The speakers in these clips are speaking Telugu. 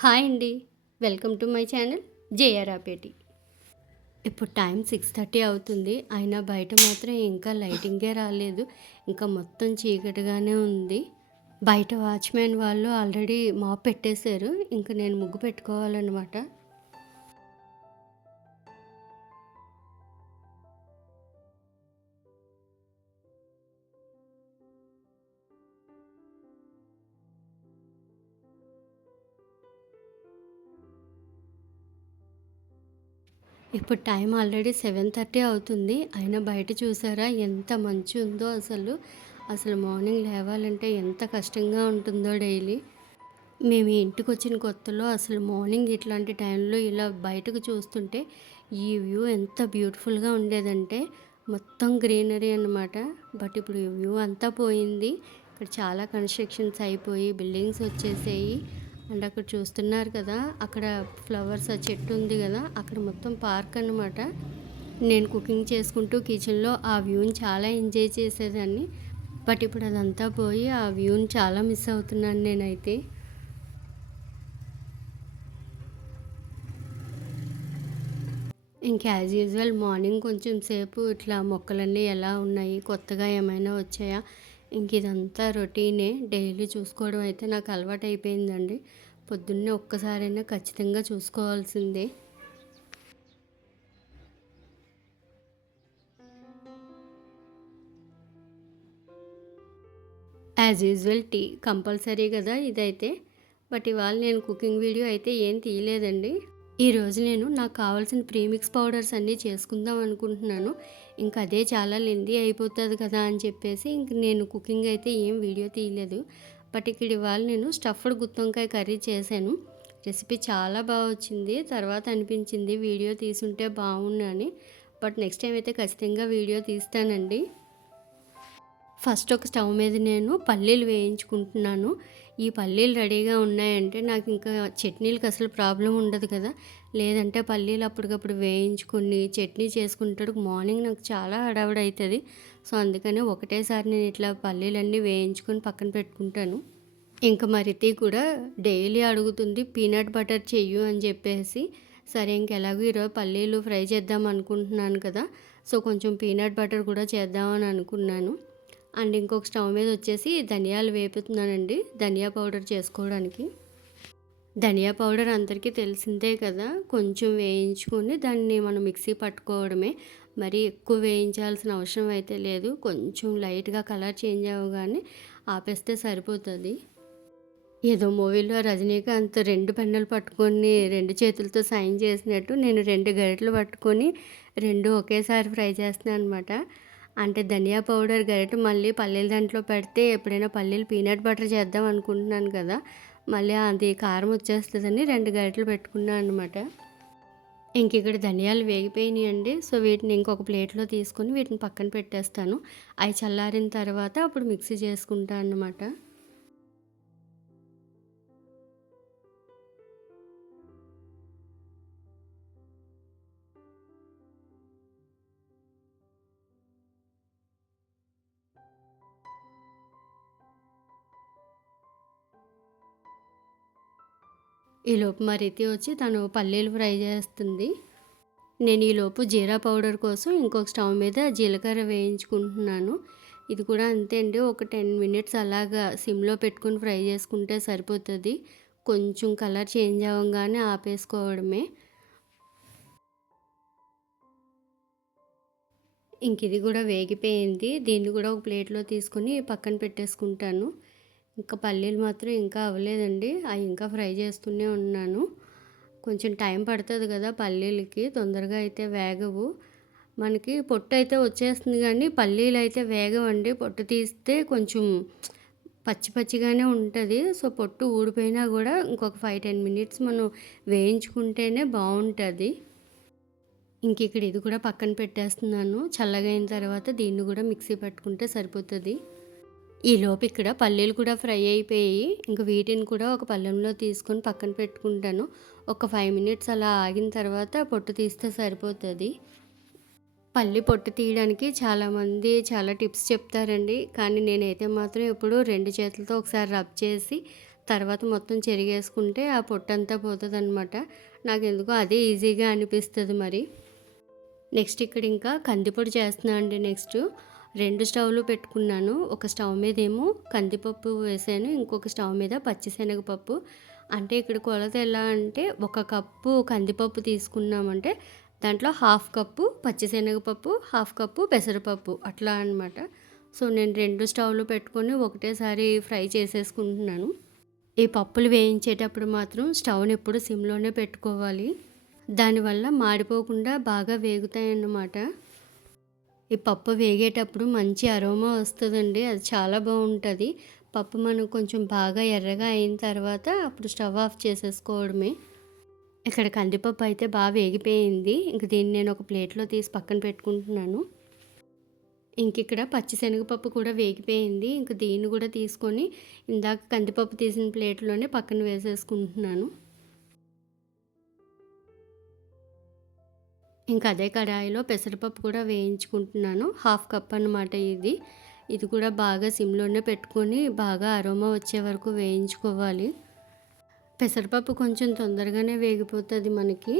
హాయ్ అండి. వెల్కమ్ టు మై ఛానల్ జేఆర్ఆపేటి. ఇప్పుడు టైం 6:30 అవుతుంది. అయినా బయట మాత్రం ఇంకా లైటింగే రాలేదు. ఇంకా మొత్తం చీకటిగానే ఉంది. బయట వాచ్‌మెన్ వాళ్ళు ఆల్రెడీ మాప్ పెట్టేశారు. ఇంక నేను ముగ్గు పెట్టుకోవాలనమాట. ఇప్పుడు టైం ఆల్రెడీ 7:30 అవుతుంది. అయినా బయట చూసారా ఎంత మంచు ఉందో అసలు. అసలు మార్నింగ్ లేవాలంటే ఎంత కష్టంగా ఉంటుందో డైలీ. మేము ఈ ఇంటికొచ్చిన కొత్తలో అసలు మార్నింగ్ ఇట్లాంటి టైంలో ఇలా బయటకు చూస్తుంటే ఈ వ్యూ ఎంత బ్యూటిఫుల్‌గా ఉండేదంటే మొత్తం గ్రీనరీ అన్నమాట. బట్ ఇప్పుడు ఈ వ్యూ అంతా పోయింది. ఇక్కడ చాలా కన్‌స్ట్రక్షన్స్ అయిపోయి బిల్డింగ్స్ వచ్చేసాయి. అండ్ అక్కడ చూస్తున్నారు కదా! అక్కడ ఫ్లవర్స్ ఆ చెట్టు ఉంది కదా! అక్కడ మొత్తం పార్క్ అన్నమాట. నేను కుకింగ్ చేసుకుంటూ కిచెన్‌లో ఆ వ్యూని చాలా ఎంజాయ్ చేసేదాన్ని. బట్ ఇప్పుడు అదంతా పోయి ఆ వ్యూని చాలా మిస్ అవుతున్నాను నేనైతే. ఇంక యాజ్ యూజువల్ మార్నింగ్ కొంచెం సేపు ఇట్లా మొక్కలన్నీ ఎలా ఉన్నాయి, కొత్తగా ఏమైనా వచ్చాయా, ఇంక ఇదంతా రొటీనే. డైలీ చూసుకోవడం అయితే నాకు అలవాటయిపోయిందండి. పొద్దున్నే ఒక్కసారైనా ఖచ్చితంగా చూసుకోవాల్సిందే. యాజ్ యూజువల్ టీ కంపల్సరీ కదా ఇదైతే. బట్ ఇవాళ నేను కుకింగ్ వీడియో అయితే ఏం తీయలేదండి. ఈరోజు నేను నాకు కావాల్సిన ప్రీమిక్స్ పౌడర్స్ అన్నీ చేసుకుందాం అనుకుంటున్నాను. ఇంక అదే చాలా లెంతీ అయిపోతుంది కదా అని చెప్పేసి ఇంక నేను కుకింగ్ అయితే ఏం వీడియో తీయలేదు. బట్ ఇక్కడ ఇవాళ నేను స్టఫ్డ్ గుత్తొంకాయ కర్రీ చేశాను. రెసిపీ చాలా బాగా వచ్చింది. తర్వాత అనిపించింది వీడియో తీసుంటే బాగుండు అని. బట్ నెక్స్ట్ టైం అయితే ఖచ్చితంగా వీడియో తీస్తానండి. ఫస్ట్ ఒక స్టవ్ మీద నేను పల్లీలు వేయించుకుంటున్నాను. ఈ పల్లీలు రెడీగా ఉన్నాయంటే నాకు ఇంకా చట్నీలకి అసలు ప్రాబ్లం ఉండదు కదా! లేదంటే పల్లీలు అప్పటికప్పుడు వేయించుకొని చట్నీ చేసుకునేటప్పటికి మార్నింగ్ నాకు చాలా హడావిడి అయితది. సో, అందుకని ఒకటేసారి నేను ఇట్లా పల్లీలన్నీ వేయించుకొని పక్కన పెట్టుకుంటాను. ఇంక మా రితి కూడా డైలీ అడుగుతుంది పీనట్ బటర్ చెయ్యు అని చెప్పేసి. సరే ఇంకెలాగో ఈరోజు పల్లీలు ఫ్రై చేద్దాం అనుకుంటున్నాను కదా! సో, కొంచెం పీనట్ బటర్ కూడా చేద్దామని అనుకున్నాను. అండ్ ఇంకొక స్టవ్ మీద వచ్చేసి ధనియాలు వేపుతున్నానండి. ధనియా పౌడర్ చేసుకోవడానికి. ధనియా పౌడర్ అందరికీ తెలిసిందే కదా! కొంచెం వేయించుకొని దాన్ని మనం మిక్సీ పట్టుకోవడమే. మరీ ఎక్కువ వేయించాల్సిన అవసరం అయితే లేదు. కొంచెం లైట్‌గా కలర్ చేంజ్ అవ్వగానే ఆపేస్తే సరిపోతది. ఏదో మూవీలో రజనీకాంత్ 2 పెన్నులు పట్టుకొని 2 చేతులతో సైన్ చేసినట్టు నేను 2 గరిటెలు పట్టుకొని 2 ఒకేసారి ఫ్రై చేస్తున్నాననమాట. అంటే ధనియా పౌడర్ గరిటె మళ్ళీ పల్లీల దాంట్లో పెడితే ఎప్పుడైనా పల్లీలు పీనట్ బటర్ చేద్దాం అనుకుంటున్నాను కదా! మళ్ళీ అది కారం వచ్చేస్తదని 2 గరిటెలు పెట్టుకున్నాను అనమాట. ఇంకిక్కడ ధనియాలు వేగిపోయినాయండి. సో, వీటిని ఇంకొక ప్లేట్‌లో తీసుకొని వీటిని పక్కన పెట్టేస్తాను. అయి చల్లారిన తర్వాత అప్పుడు మిక్సీ చేసుకుంటా అన్నమాట. ఈలోపు మా రితి వచ్చి తను పల్లీలు ఫ్రై చేస్తుంది. నేను ఈలోపు జీరా పౌడర్ కోసం ఇంకొక స్టవ్ మీద జీలకర్ర వేయించుకుంటున్నాను. ఇది కూడా అంతే అండి. ఒక 10 మినిట్స్ అలాగా సిమ్‌లో పెట్టుకొని ఫ్రై చేసుకుంటే సరిపోతది. కొంచెం కలర్ చేంజ్ అవ్వంగానే ఆపేసుకోవడమే. ఇంక ఇది కూడా వేగిపోయింది. దీన్ని కూడా ఒక ప్లేట్‌లో తీసుకొని పక్కన పెట్టేసుకుంటాను. ఇంకా పల్లీలు మాత్రం ఇంకా అవ్వలేదండి. అవి ఇంకా ఫ్రై చేస్తూనే ఉన్నాను. కొంచెం టైం పడతది కదా పల్లీలకి. తొందరగా అయితే వేగవు. మనకి పొట్టయితే వచ్చేస్తుంది గానీ, పల్లీలయితే వేగవండి. పొట్టు తీస్తే కొంచెం పచ్చి పచ్చిగానే ఉంటది. సో, పొట్టు ఊడిపోయినా గూడా ఇంకొక 5, 10 మినిట్స్ మనం వేయించుకుంటేనే బావుంటది. ఇంకిక్కడ ఇది కూడా పక్కన పెట్టేస్తున్నాను. చల్లగయిన తర్వాత దీన్ని గూడా మిక్సీ పట్టుకుంటే సరిపోతది. ఈలోపు ఇక్కడ పల్లీలు కూడా ఫ్రై అయిపోయాయి. ఇంక వీటిని కూడా ఒక పళ్ళెంలో తీసుకొని పక్కన పెట్టుకుంటాను. ఒక 5 మినిట్స్ అలా ఆగిన తర్వాత పొట్టు తీస్తే సరిపోతది. పల్లి పొట్టు తీయడానికి చాలామంది చాలా టిప్స్ చెప్తారండి. కానీ నేనైతే మాత్రం ఎప్పుడూ 2 చేతులతో ఒకసారి రబ్ చేసి తర్వాత మొత్తం చెరిగేసుకుంటే ఆ పొట్టంతా పోతుందనమాట. నాకెందుకో అదే ఈజీగా అనిపిస్తుంది మరి. నెక్స్ట్ ఇక్కడ ఇంకా కందిపొడి చేస్తున్నా అండి. నెక్స్ట్ 2 స్టవ్‌లు పెట్టుకున్నాను. ఒక స్టవ్ మీదేమో కందిపప్పు వేసాను. ఇంకొక స్టవ్ మీద పచ్చిశనగపప్పు. అంటే ఇక్కడ కొలత ఎలా అంటే, ఒక కప్పు కందిపప్పు తీసుకున్నామంటే దాంట్లో హాఫ్ కప్పు పచ్చిశనగపప్పు, హాఫ్ కప్పు పెసరపప్పు అట్లా అనమాట. సో, నేను 2 స్టవ్‌లు పెట్టుకొని ఒకటేసారి ఫ్రై చేసేసుకుంటున్నాను. ఈ పప్పులు వేయించేటప్పుడు మాత్రం స్టవ్‌ని ఎప్పుడు సిమ్‌లోనే పెట్టుకోవాలి. దానివల్ల మాడిపోకుండా బాగా వేగుతాయన్నమాట. ఈ పప్పు వేగేటప్పుడు మంచి అరోమా వస్తదండి. అది చాలా బావుంటది. పప్పు మనం కొంచెం బాగా ఎర్రగా అయిన తర్వాత అప్పుడు స్టవ్ ఆఫ్ చేసేసుకోవడమే. ఇక్కడ కందిపప్పు అయితే బాగా వేగిపోయింది. ఇంక దీన్ని నేను ఒక ప్లేట్‌లో తీసి పక్కన పెట్టుకుంటున్నాను. ఇంకిక్కడ పచ్చిశనగపప్పు కూడా వేగిపోయింది. ఇంక దీన్ని కూడా తీసుకొని ఇందాక కందిపప్పు తీసిన ప్లేట్‌లోనే పక్కన వేసేసుకుంటున్నాను. ఇంకా అదే కడాయిలో పెసరపప్పు కూడా వేయించుకుంటున్నాను. హాఫ్ కప్ అనమాట ఇది. ఇది కూడా బాగా సిమ్‌లోనే పెట్టుకొని బాగా అరోమా వచ్చే వరకు వేయించుకోవాలి. పెసరపప్పు కొంచెం తొందరగానే వేగిపోతది మనకి.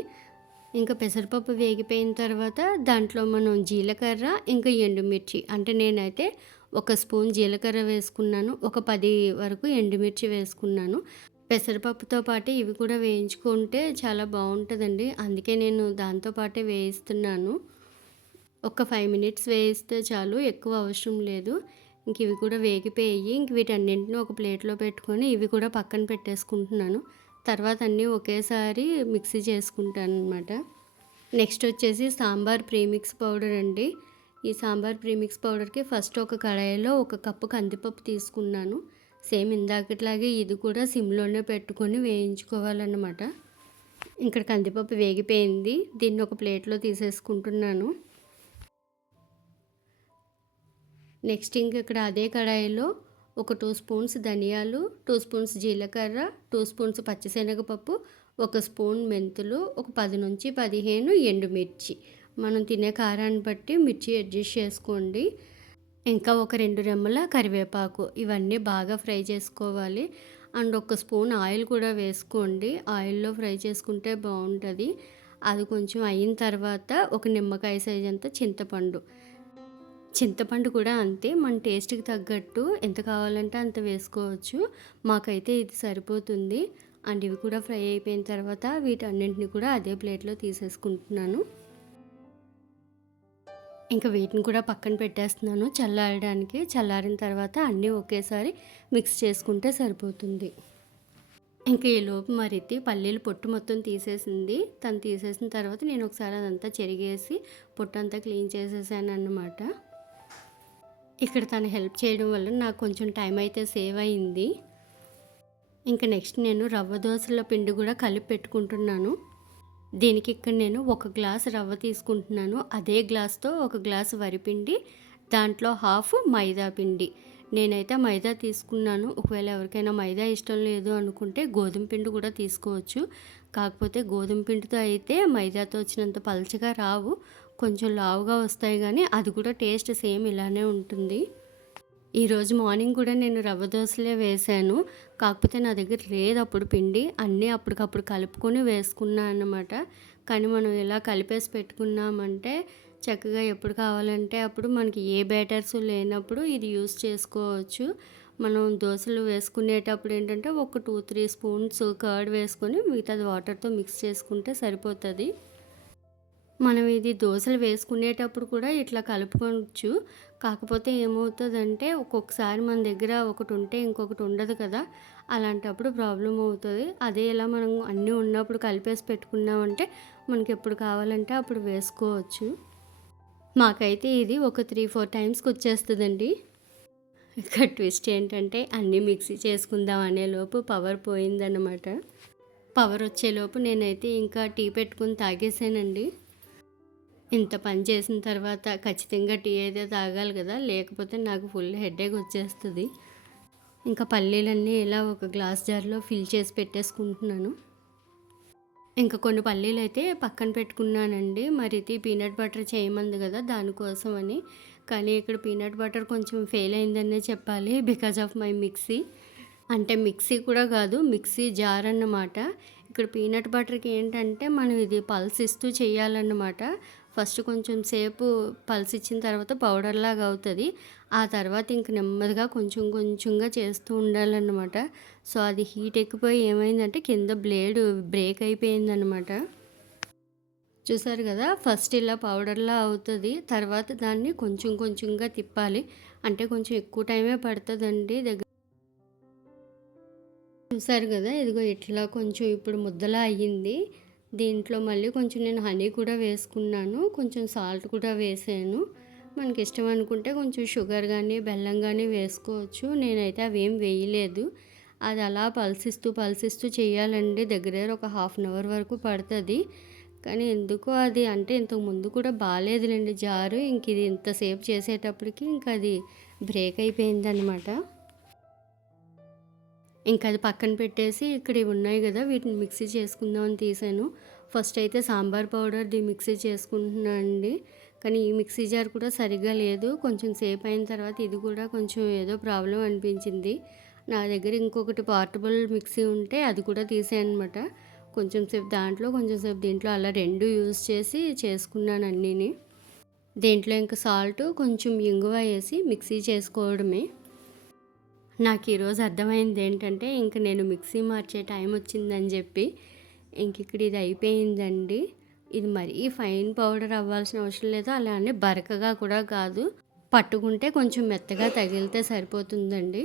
ఇంకా పెసరపప్పు వేగిపోయిన తర్వాత దాంట్లో మనం జీలకర్ర, ఇంకా ఎండుమిర్చి అంటే నేనైతే ఒక స్పూన్ జీలకర్ర వేసుకున్నాను. ఒక 10 వరకు ఎండుమిర్చి వేసుకున్నాను. పెసరపప్పుతో పాటే ఇవి కూడా వేయించుకుంటే చాలా బావుంటదండి. అందుకే నేను దాంతో పాటే వేయిస్తున్నాను. ఒక 5 మినిట్స్ వేయిస్తే చాలు. ఎక్కువ అవసరం లేదు. ఇంక ఇవి కూడా వేగిపోయాయి. ఇంక వీటన్నింటిని ఒక ప్లేట్‌లో పెట్టుకొని ఇవి కూడా పక్కన పెట్టేసుకుంటున్నాను. తర్వాత అన్నీ ఒకేసారి మిక్సీ చేసుకుంటాననమాట. నెక్స్ట్ వచ్చేసి సాంబార్ ప్రీమిక్స్ పౌడర్ అండి. ఈ సాంబార్ ప్రీమిక్స్ పౌడర్‌కి ఫస్ట్ ఒక కడాయిలో ఒక కప్పు కందిపప్పు తీసుకున్నాను. సేమ్ ఇందాకట్లాగే ఇది కూడా సిమ్‌లోనే పెట్టుకొని వేయించుకోవాలన్నమాట. ఇక్కడ కందిపప్పు వేగిపోయింది. దీన్ని ఒక ప్లేట్‌లో తీసేసుకుంటున్నాను. నెక్స్ట్ ఇక్కడ అదే కడాయిలో ఒక 2 స్పూన్స్ ధనియాలు, 2 స్పూన్స్ జీలకర్ర, 2 స్పూన్స్ పచ్చిశనగపప్పు, ఒక స్పూన్ మెంతులు, ఒక 10-15 ఎండుమిర్చి. మనం తినే కారాన్ని బట్టి మిర్చి అడ్జస్ట్ చేసుకోండి. ఇంకా ఒక 2 రెమ్మల కరివేపాకు. ఇవన్నీ బాగా ఫ్రై చేసుకోవాలి. అండ్ ఒక స్పూన్ ఆయిల్ కూడా వేసుకోండి. ఆయిల్‌లో ఫ్రై చేసుకుంటే బావుంటది. అది కొంచెం అయిన తర్వాత ఒక నిమ్మకాయ సైజ్ అంత చింతపండు. చింతపండు కూడా అంతే మన టేస్ట్‌కి తగ్గట్టు ఎంత కావాలంటే అంత వేసుకోవచ్చు. మాకైతే ఇది సరిపోతుంది. అండ్ ఇవి కూడా ఫ్రై అయిపోయిన తర్వాత వీటన్నింటిని కూడా అదే ప్లేట్‌లో తీసేసుకుంటున్నాను. ఇంకా వీటిని కూడా పక్కన పెట్టేస్తున్నాను చల్లారడానికి. చల్లారిన తర్వాత అన్నీ ఒకేసారి మిక్స్ చేసుకుంటే సరిపోతుంది. ఇంక ఈలోపు మా రితి పల్లీలు పొట్టు మొత్తం తీసేసింది. తను తీసేసిన తర్వాత నేను ఒకసారి అదంతా చెరిగేసి పొట్టంతా క్లీన్ చేసేసానన్నమాట. ఇక్కడ తను హెల్ప్ చేయడం వల్ల నాకు కొంచెం టైం అయితే సేవ్ అయింది. ఇంక నెక్స్ట్ నేను రవ్వ దోసల పిండి కూడా కలిపి పెట్టుకుంటున్నాను. దీనికి ఇక్కడ నేను ఒక గ్లాస్ రవ్వ తీసుకుంటున్నాను. అదే గ్లాస్‌తో ఒక గ్లాస్ వరిపిండి, దాంట్లో హాఫ్ మైదా పిండి. నేనైతే మైదా తీసుకున్నాను. ఒకవేళ ఎవరికైనా మైదా ఇష్టం లేదు అనుకుంటే గోధుమ పిండి కూడా తీసుకోవచ్చు. కాకపోతే గోధుమ పిండితో అయితే మైదాతో వచ్చినంత పలచగా రావు. కొంచెం లావుగా వస్తాయి గానీ అది కూడా టేస్ట్ సేమ్ ఇలానే ఉంటుంది. ఈరోజు మార్నింగ్ కూడా నేను రవ్వ దోసలే వేశాను. కాకపోతే నా దగ్గర లేదు అప్పుడు పిండి. అన్నీ అప్పటికప్పుడు కలుపుకొని వేసుకున్నా అన్నమాట. కానీ మనం ఇలా కలిపేసి పెట్టుకున్నామంటే చక్కగా ఎప్పుడు కావాలంటే అప్పుడు మనకి ఏ బ్యాటర్స్ లేనప్పుడు ఇది యూస్ చేసుకోవచ్చు. మనం దోసలు వేసుకునేటప్పుడు ఏంటంటే ఒక 2, 3 స్పూన్స్ కర్డ్ వేసుకొని మిగతాది వాటర్‌తో మిక్స్ చేసుకుంటే సరిపోతది. మనం ఇది దోసలు వేసుకునేటప్పుడు కూడా ఇట్లా కలుపుకోవచ్చు. కాకపోతే ఏమవుతదంటే ఒక్కొక్కసారి మన దగ్గర ఒకటి ఉంటే ఇంకొకటి ఉండదు కదా! అలాంటప్పుడు ప్రాబ్లమ్ అవుతది. అదే ఇలా మనం అన్నీ ఉన్నప్పుడు కలిపేసి పెట్టుకున్నామంటే మనకెప్పుడు కావాలంటే అప్పుడు వేసుకోవచ్చు. మాకైతే ఇది ఒక 3, 4 టైమ్స్‌కి వచ్చేస్తదండి. ఇక్కడ ట్విస్ట్ ఏంటంటే అన్నీ మిక్సీ చేసుకుందాం అనేలోపు పవర్ పోయిందనమాట. పవర్ వచ్చేలోపు నేనైతే ఇంకా టీ పెట్టుకొని తాగేసానండి. ఇంత పని చేసిన తర్వాత ఖచ్చితంగా టీ అయితే తాగాలి కదా! లేకపోతే నాకు ఫుల్ హెడేక్ వచ్చేస్తది. ఇంకా పల్లీలన్నీ ఇలా ఒక గ్లాస్ జార్‌లో ఫిల్ చేసి పెట్టేసుకుంటున్నాను. ఇంకా కొన్ని పల్లీలైతే పక్కన పెట్టుకున్నానండి. మరి ఇది పీనట్ బటర్ చేయమంది కదా! దానికోసం అని. కానీ ఇక్కడ పీనట్ బటర్ కొంచెం ఫెయిల్ అయిందనే చెప్పాలి. Because of my mixie. అంటే మిక్సీ కూడా కాదు. మిక్సీ జార్ అన్నమాట. ఇక్కడ పీనట్ బటర్‌కి ఏంటంటే, మనం ఇది పల్స్ ఇస్తూ చేయాలన్నమాట. ఫస్ట్ కొంచెం సేపు పల్స్ ఇచ్చిన తర్వాత పౌడర్‌లాగా అవుతది. ఆ తర్వాత ఇంక నెమ్మదిగా కొంచెం కొంచెంగా చేస్తూ ఉండాలన్నమాట. సో, అది హీట్ ఎక్కిపోయి ఏమైందంటే కింద బ్లేడ్ బ్రేక్ అయిపోయిందన్నమాట. చూసారు గదా! ఫస్ట్ ఇలా పౌడర్‌లా అవుతది. తర్వాత దాన్ని కొంచెం కొంచెంగా తిప్పాలి. అంటే కొంచెం ఎక్కువ టైమే పడతదండి. చూసారు గదా! ఇదిగో ఇట్లా కొంచెం ఇప్పుడు ముద్దలా అయ్యింది. దీంట్లో మళ్ళీ కొంచెం నేను హనీ కూడా వేసుకున్నాను. కొంచెం సాల్ట్ కూడా వేసాను. మనకిష్టం అనుకుంటే కొంచెం షుగర్ గానీ, బెల్లం గానీ వేసుకోవచ్చు. నేనైతే అవేం వేయలేదు. అది అలా పల్సిస్తూ, పల్సిస్తూ చేయాలండి. దగ్గర దగ్గర ఒక హాఫ్ అన్ అవర్ వరకు పడతది. కానీ ఎందుకో అది అంటే ఇంతకు ముందు కూడా బాలేదులెండి జారు. ఇంక ఇది ఇంతసేపు చేసేటప్పటికి ఇంక అది బ్రేక్ అయిపోయిందనమాట. ఇంకా అది పక్కన పెట్టేసి ఇక్కడ ఇవి ఉన్నాయి కదా, వీటిని మిక్సీ చేసుకుందామని తీసాను. ఫస్ట్ అయితే సాంబార్ పౌడర్ది మిక్సీ చేసుకుంటున్నా అండి. కానీ ఈ మిక్సీ జార్ కూడా సరిగ్గా లేదు. కొంచెం సేపు అయిన తర్వాత ఇది కూడా కొంచెం ఏదో ప్రాబ్లం అనిపించింది. నా దగ్గర ఇంకొకటి పోర్టబుల్ మిక్సీ ఉంటే అది కూడా తీసానమాట. కొంచెం సేపు దాంట్లో కొంచెం సేపు దీంట్లో అలా రెండు యూజ్ చేసి చేసుకున్నాను అన్నీని. దీంట్లో ఇంకా సాల్ట్ కొంచెం ఇంగువ వేసి మిక్సీ చేసుకోవడమే. నాకు ఈరోజు అర్థమైంది ఏంటంటే, ఇంక నేను మిక్సీ మార్చే టైం వచ్చిందని చెప్పి ఇంక ఇక్కడ ఇది అయిపోయిందండి. ఇది మరీ ఫైన్ పౌడర్ అవ్వాల్సిన అవసరం లేదు. అలా అని బరకగా కూడా కాదు. పట్టుకుంటే కొంచెం మెత్తగా తగిలితే సరిపోతుందండి.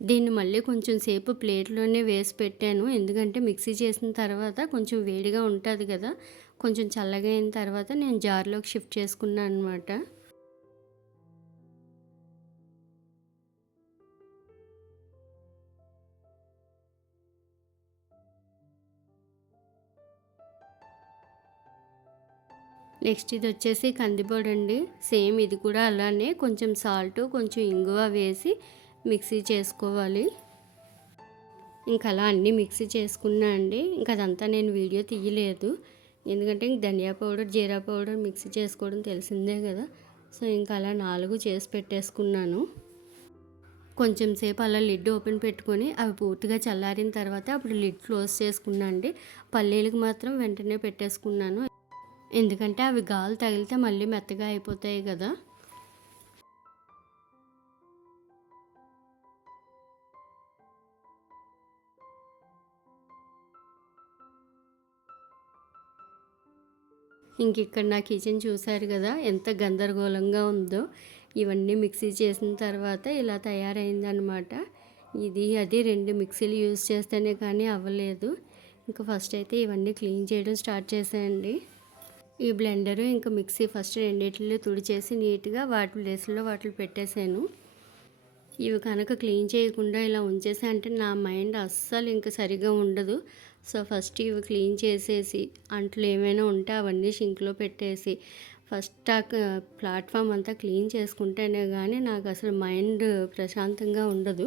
దీన్ని మళ్ళీ కొంచెం సేపు ప్లేట్లోనే వేసి పెట్టాను. ఎందుకంటే మిక్సీ చేసిన తర్వాత కొంచెం వేడిగా ఉంటుంది కదా, కొంచెం చల్లగా అయిన తర్వాత నేను జార్లోకి షిఫ్ట్ చేసుకున్నాను అనమాట. నెక్స్ట్ ఇది వచ్చేసి కందిపొడండి. సేమ్ ఇది కూడా అలానే కొంచెం సాల్టు, కొంచెం ఇంగువ వేసి మిక్సీ చేసుకోవాలి. ఇంక అలా అన్నీ మిక్సీ చేసుకున్నా అండి. ఇంక అదంతా నేను వీడియో తీయలేదు. ఎందుకంటే ఇంక ధనియా పౌడర్, జీరా పౌడర్ మిక్సీ చేసుకోవడం తెలిసిందే కదా. సో, ఇంక అలా 4 చేసి పెట్టేసుకున్నాను. కొంచెం సేపు అలా లిడ్ ఓపెన్ పెట్టుకొని అవి పూర్తిగా చల్లారిన తర్వాత అప్పుడు లిడ్ క్లోజ్ చేసుకున్నా అండి. పల్లీలకు మాత్రం వెంటనే పెట్టేసుకున్నాను. ఎందుకంటే అవి గాలి తగిలితే మళ్ళీ మెత్తగా అయిపోతాయి కదా. ఇంక ఇక్కడ నా కిచెన్ చూసారు కదా ఎంత గందరగోళంగా ఉందో. ఇవన్నీ మిక్సీ చేసిన తర్వాత ఇలా తయారైందనమాట. ఇది అది 2 మిక్సీలు యూజ్ చేస్తేనే కానీ అవ్వలేదు. ఇంకా ఫస్ట్ అయితే ఇవన్నీ క్లీన్ చేయడం స్టార్ట్ చేశానండి. ఈ బ్లెండరు ఇంకా మిక్సీ ఫస్ట్ రెండిటిలో తుడిచేసి నీట్గా వాటి ప్లేస్లో వాటిలో పెట్టేశాను. ఇవి కనుక క్లీన్ చేయకుండా ఇలా ఉంచేసి అంటే నా మైండ్ అస్సలు ఇంక సరిగా ఉండదు. సో, ఫస్ట్ ఇవి క్లీన్ చేసేసి అంట్లు ఏమైనా ఉంటే అవన్నీ షింక్లో పెట్టేసి ఫస్ట్ ప్లాట్ఫామ్ అంతా క్లీన్ చేసుకుంటేనే కానీ నాకు అసలు మైండ్ ప్రశాంతంగా ఉండదు.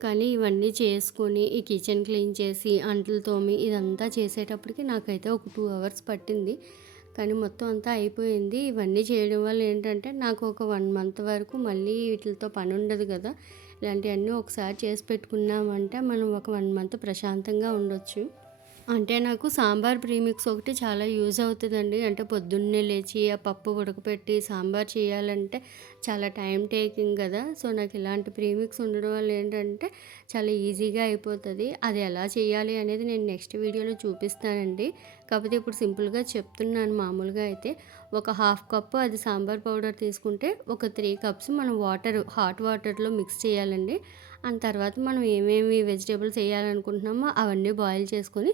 కానీ ఇవన్నీ చేసుకొని ఈ కిచెన్ క్లీన్ చేసి అంట్లు తోమి ఇదంతా చేసేటప్పటికి నాకైతే ఒక 2 అవర్స్ పట్టింది. కానీ మొత్తం అంతా అయిపోయింది. ఇవన్నీ చేయడం వల్ల ఏంటంటే నాకు ఒక 1 మంత్ వరకు మళ్ళీ వీటితో పని ఉండదు కదా. ఇలాంటివన్నీ ఒకసారి చేసి పెట్టుకున్నామంటే మనం ఒక 1 మంత్ ప్రశాంతంగా ఉండొచ్చు. అంటే నాకు సాంబార్ ప్రీమిక్స్ ఒకటి చాలా యూజ్ అవుతుందండి. అంటే పొద్దున్నే లేచి ఆ పప్పు ఉడకపెట్టి సాంబార్ చేయాలంటే చాలా టైం టేకింగ్ కదా. సో, నాకు ఇలాంటి ప్రీమిక్స్ ఉండడం వల్ల ఏంటంటే చాలా ఈజీగా అయిపోతుంది. అది ఎలా చేయాలి అనేది నేను నెక్స్ట్ వీడియోలో చూపిస్తానండి. కాకపోతే ఇప్పుడు సింపుల్గా చెప్తున్నాను. మామూలుగా అయితే ఒక హాఫ్ కప్పు అది సాంబార్ పౌడర్ తీసుకుంటే ఒక 3 కప్స్ మనం హాట్ వాటర్లో మిక్స్ చేయాలండి. అండ్ తర్వాత మనం ఏమేమి వెజిటేబుల్స్ వేయాలనుకుంటున్నామో అవన్నీ బాయిల్ చేసుకొని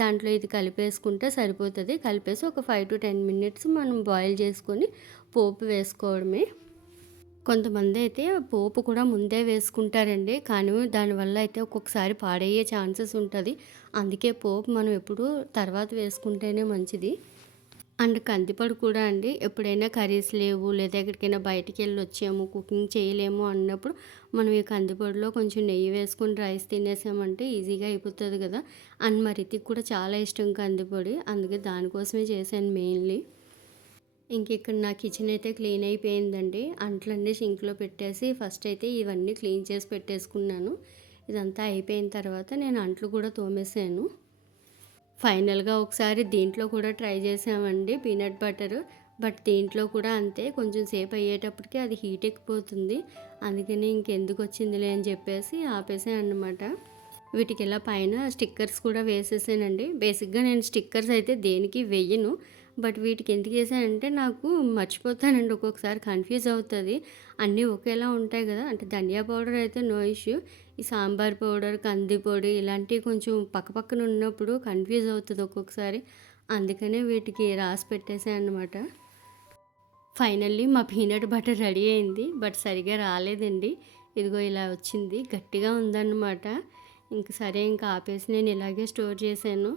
దాంట్లో ఇది కలిపేసుకుంటే సరిపోతుంది. కలిపేసి ఒక 5 to 10 మినిట్స్ మనం బాయిల్ చేసుకొని పోపు వేసుకోవడమే. కొంతమంది అయితే పోపు కూడా ముందే వేసుకుంటారండి. కానీ దానివల్ల అయితే ఒక్కొక్కసారి పాడయ్యే ఛాన్సెస్ ఉంటుంది. అందుకే పోపు మనం ఎప్పుడు తర్వాత వేసుకుంటేనే మంచిది. అండ్ కందిపొడి కూడా అండి, ఎప్పుడైనా కర్రీస్ లేవు లేదా ఎక్కడికైనా బయటికి వెళ్ళి వచ్చాము కుకింగ్ చేయలేము అన్నప్పుడు మనం ఈ కందిపొడిలో కొంచెం నెయ్యి వేసుకొని రైస్ తినేసామంటే ఈజీగా అయిపోతుంది కదా. అండ్ మా రితిక్ కూడా చాలా ఇష్టం కందిపొడి, అందుకే దానికోసమే చేశాను మెయిన్లీ. ఇంక ఇక్కడ నా కిచెన్ అయితే క్లీన్ అయిపోయిందండి. అంట్లన్నీ సింక్‌లో పెట్టేసి ఫస్ట్ అయితే ఇవన్నీ క్లీన్ చేసి పెట్టేసుకున్నాను. ఇదంతా అయిపోయిన తర్వాత నేను అంట్లు కూడా తోమేసాను. ఫైనల్‌గా ఒకసారి దీంట్లో కూడా ట్రై చేసామండి పీనట్ బటర్. బట్ దీంట్లో కూడా అంతే కొంచెం సేపు అయ్యేటప్పటికి అది హీట్ ఎక్కిపోతుంది. అందుకని ఇంకెందుకొచ్చిందిలే అని చెప్పేసి ఆపేసాననమాట. వీటికి ఇలా పైన స్టిక్కర్స్ కూడా వేసేసానండి. బేసిక్‌గా నేను స్టిక్కర్స్ అయితే దేనికి వెయ్యను. బట్ వీటికి ఎందుకు వేసానంటే నాకు మర్చిపోతానండి ఒక్కొక్కసారి కన్‌ఫ్యూజ్ అవుతది. అన్నీ ఒకేలా ఉంటాయి గదా! అంటే ధనియా పౌడర్ అయితే నో ఇష్యూ. ఈ సాంబార్ పౌడర్, కంది పొడి ఇలాంటివి కొంచెం పక్కపక్కన ఉన్నప్పుడు కన్‌ఫ్యూజ్ అవుతది ఒక్కొక్కసారి. అందుకనే వీటికి రాసి పెట్టేసాననమాట. ఫైనల్లీ మా పీనట్ బటర్ రెడీ అయింది. బట్ సరిగ్గా రాలేదండి. ఇదిగో ఇలా వచ్చింది. గట్టిగా ఉందన్నమాట. ఇంక సరే ఇంక ఆపేసి నేను ఇలాగే స్టోర్ చేశాను.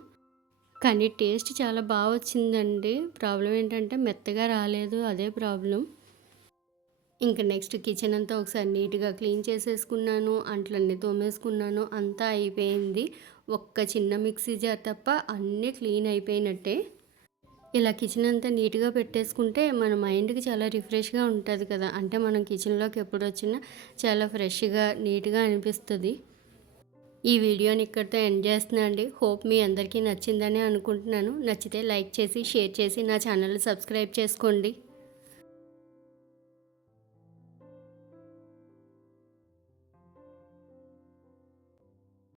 కానీ టేస్ట్ చాలా బా వచ్చిందండి. ప్రాబ్లమ్ ఏంటంటే మెత్తగా రాలేదు. అదే ప్రాబ్లమ్. ఇంక నెక్స్ట్ కిచెన్ అంతా ఒకసారి నీట్‌గా క్లీన్ చేసేసుకున్నాను. అంట్లన్నీ తోమేసుకున్నాను. అంతా అయిపోయింది. ఒక్క చిన్న మిక్సీ జార్ తప్ప అన్నీ క్లీన్ అయిపోయినట్టే. ఇలా కిచెన్ అంతా నీట్‌గా పెట్టేసుకుంటే మన మైండ్‌కి చాలా రిఫ్రెష్‌గా ఉంటది కదా! అంటే మనం కిచెన్‌లోకి ఎప్పుడొచ్చినా చాలా ఫ్రెష్‌గా, నీట్‌గా అనిపిస్తది. ఈ వీడియోని ఇక్కడితో ఎండ్ చేస్తున్నా అండి. హోప్ మీ అందరికీ నచ్చిందని అనుకుంటున్నాను. నచ్చితే లైక్ చేసి, షేర్ చేసి నా ఛానల్‌ని సబ్స్క్రైబ్ చేసుకోండి.